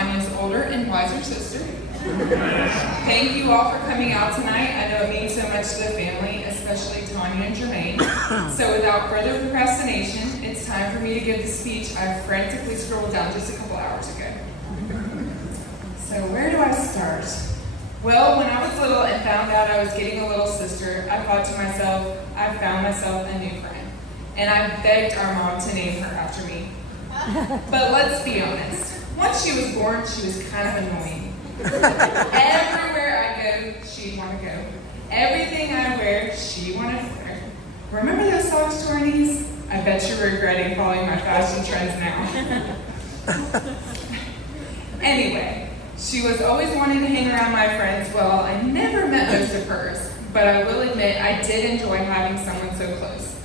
Tanya's older and wiser sister. Thank you all for coming out tonight. I know it means so much to the family, especially Tanya and Jermaine. So without further procrastination, it's time for me to give the speech I frantically scrolled down just a couple hours ago. So where do I start? Well, when I was little and found out I was getting a little sister, I thought to myself, I found myself a new friend. And I begged our mom to name her after me. But let's be honest, once she was born, she was kind of annoying. Everywhere I go, she'd want to go. Everything I wear, she wanted to wear. Remember those socks to our knees? I bet you're regretting following my fashion trends now. Anyway, she was always wanting to hang around my friends. Well, I never met most of hers, but I will admit I did enjoy having someone so close.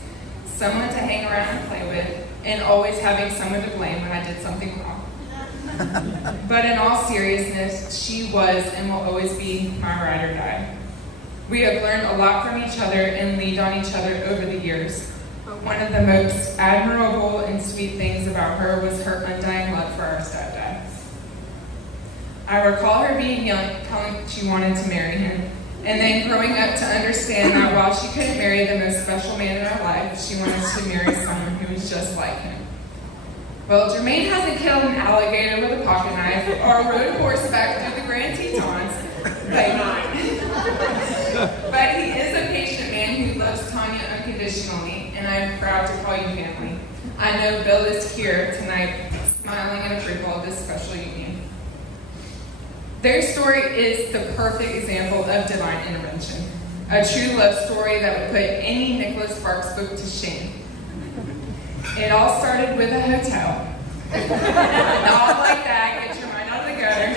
Someone to hang around and play with, and always having someone to blame when I did something wrong. But in all seriousness, she was and will always be my ride or die. We have learned a lot from each other and leaned on each other over the years. But one of the most admirable and sweet things about her was her undying love for our stepdad. I recall her being young, telling she wanted to marry him, and then growing up to understand that while she couldn't marry the most special man in her life, she wanted to marry someone who was just like him. Well, Jermaine hasn't killed an alligator with a pocket knife or rode horseback through the Grand Tetons, but he is a patient man who loves Tanya unconditionally, and I am proud to call you family. I know Bill is here tonight, smiling in approval of this special union. Their story is the perfect example of divine intervention, a true love story that would put any Nicholas Sparks book to shame. It all started with a hotel. Not like that, get your mind out of the gutter.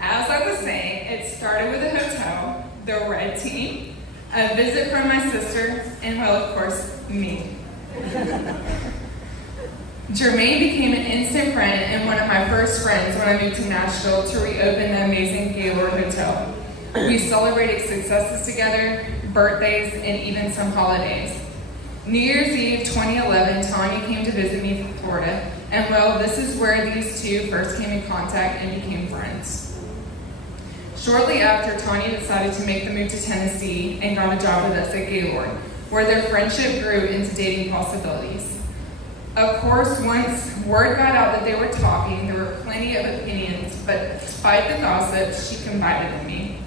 As I was saying, it started with a hotel, the Red Team, a visit from my sister, and well, of course, me. Jermaine became an instant friend and one of my first friends when I moved to Nashville to reopen the amazing Gaylord Hotel. We celebrated successes together, birthdays, and even some holidays. New Year's Eve 2011, Tanya came to visit me from Florida, and well, this is where these two first came in contact and became friends. Shortly after, Tanya decided to make the move to Tennessee and got a job with us at Gaylord, where their friendship grew into dating possibilities. Of course, once word got out that they were talking, there were plenty of opinions, but despite the gossip, she confided in me.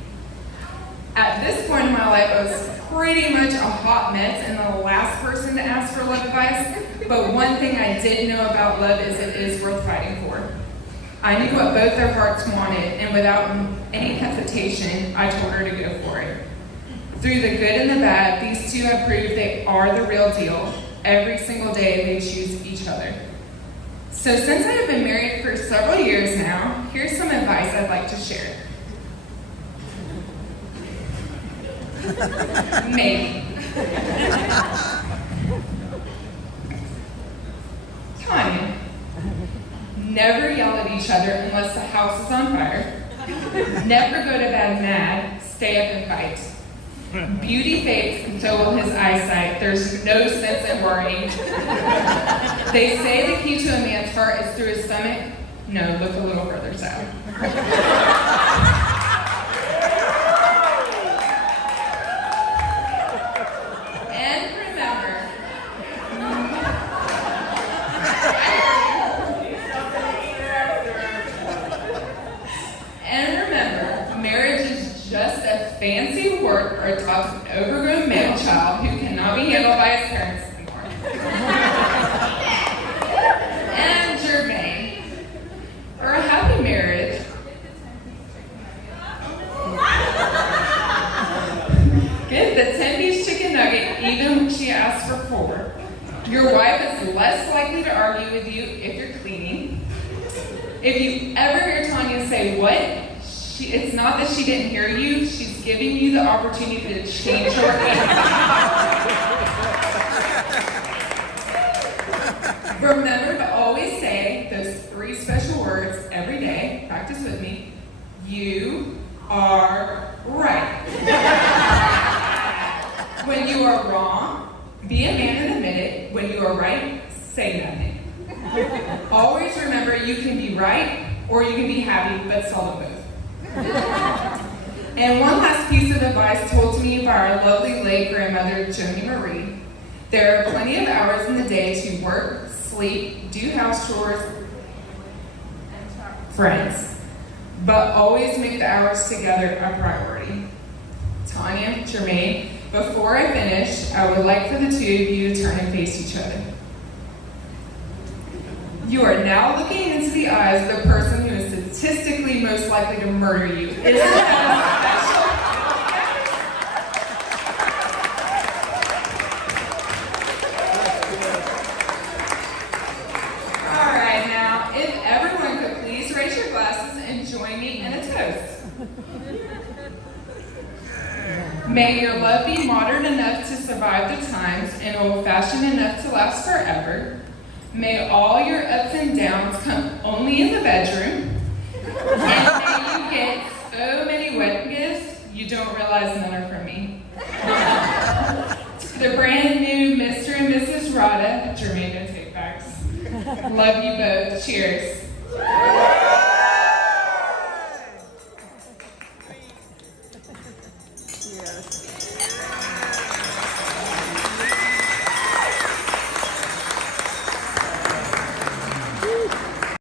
At this point in my life, I was pretty much a hot mess and the last person to ask for love advice, but one thing I did know about love is it is worth fighting for. I knew what both their hearts wanted, and without any hesitation, I told her to go for it. Through the good and the bad, these two have proved they are the real deal. Every single day they choose each other. So since I have been married for several years now, here's some advice I'd like to share. Maybe. Tanya, never yell at each other unless the house is on fire. Never go to bed mad, stay up and fight. Beauty fades, and so will his eyesight. There's no sense in worrying. They say the key to a man's heart is through his stomach. No, look a little further south. And remember, marriage is just a fancy word for adopting an overgrown male child who cannot be handled by his parents anymore. And Jermaine, for a happy marriage, get the 10-piece chicken nugget even when she asks for 4. Your wife is less likely to argue with you if you're cleaning. If you ever hear Tanya say, "What?" It's not that she didn't hear you, she's giving you the opportunity to change your answer. Remember to always say those 3 special words every day. Practice with me. You are right. When you are wrong, be a man and admit it. When you are right, say nothing. Always remember you can be right or you can be happy, but seldom both. And one last piece of advice told to me by our lovely late grandmother, Joni Marie. There are plenty of hours in the day to work, sleep, do house chores, and talk to friends. But always make the hours together a priority. Tanya, Jermaine, before I finish, I would like for the two of you to turn and face each other. You are now looking into the eyes of the person who is statistically most likely to murder you. Isn't that special? All right, now, if everyone could please raise your glasses and join me in a toast. May your love be modern enough to survive the times and old-fashioned enough to last forever. May all your ups and downs come only in the bedroom. And may you get so many wedding gifts, you don't realize none are from me. To the brand new Mr. and Mrs. Rada, Jermaine and Take Backs. Love you both. Cheers.